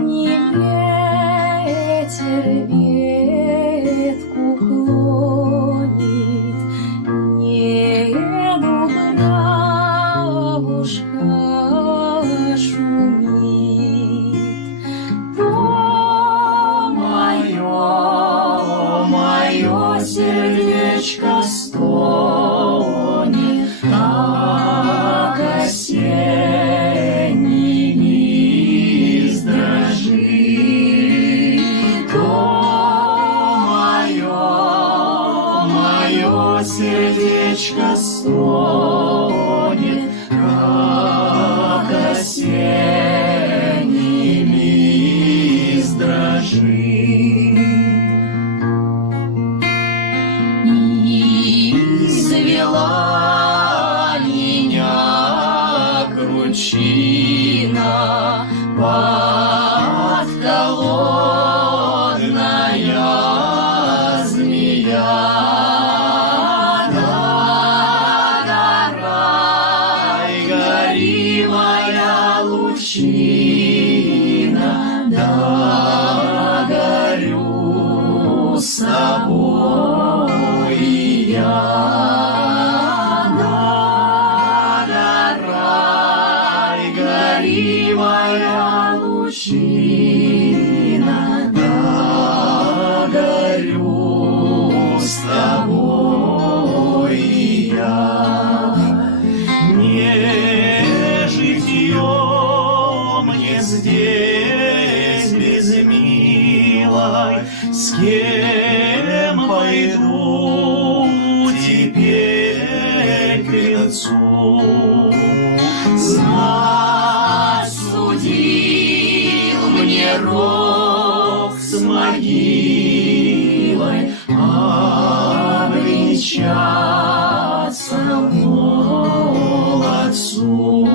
Не ветер ветку клонит, не дубравушка шумит. То мое сердечко стонет, как осенний лист дрожит. То мое сердечко стонет, как осенний лист дрожит. Извела меня кручина, подколодная змея. Да-да-рай, гори моя лучина, да горю с тобой я. Гори моя лучина, да горю с тобой я. Не житье мне здесь без милой, с кем пойду теперь к венцу. Знать судил мне рок с могилой, обвенчаться молодцу.